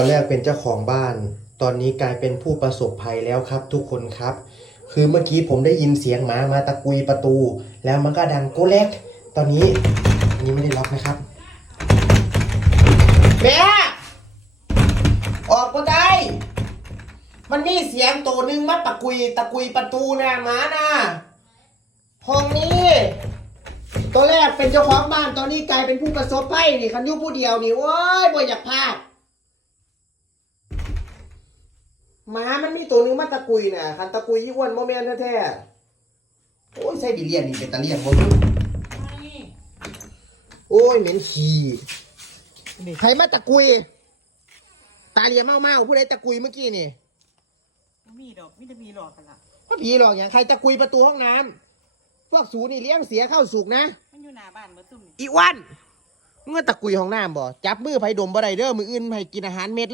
ตอนแรกเป็นเจ้าของบ้าน ตอนนี้กลายเป็นผู้ประสบภัยแล้วครับ ทุกคนครับ คือเมื่อกี้ผมได้ยินเสียงหมามาตะกุยประตู แล้วมันก็ดังโกเล็กตอนนี้อันนี้ไม่ได้ล็อกนะครับแม่ออกมาได้มันมีเสียงตัวหนึ่งมาตะกุยตะกุยประตูนะหมานะห้องนี้ตอนแรกเป็นเจ้าของบ้านตอนนี้กลายเป็นผู้ประสบภัยนี่คันยุผู้เดียวนี่โอ้ยบ่อยากพลาด หมามันมีตัวหนึงมาตะกุยน่ะคันตะกุยยี่อ้วนโมเมนแท้ๆโอ้ยใช่บิเลียนนี่เป็นตะเลียนบ่รู้โอ้ยเหม็นขี้ใครมาตะกุย ตาเลียเมาเมาๆผู้ใดตะกุยเมื่อกี้นี่บ่มีดอกมิจะมีหลอกกันละพ่อผีหรอกอย่างใครตะกุยประตูห้องน้ำพวกสูนี่เลี้ยงเสียเข้าสุกนะมันอยู่หน้าบ้านเมื่อตุ้มนี่อีอ้วันเมื่อตะกุยห้องน้ำบ่จับมือไผดมบ่ได้เด้อมืออื่นไผกินอาหารเม็ดเลย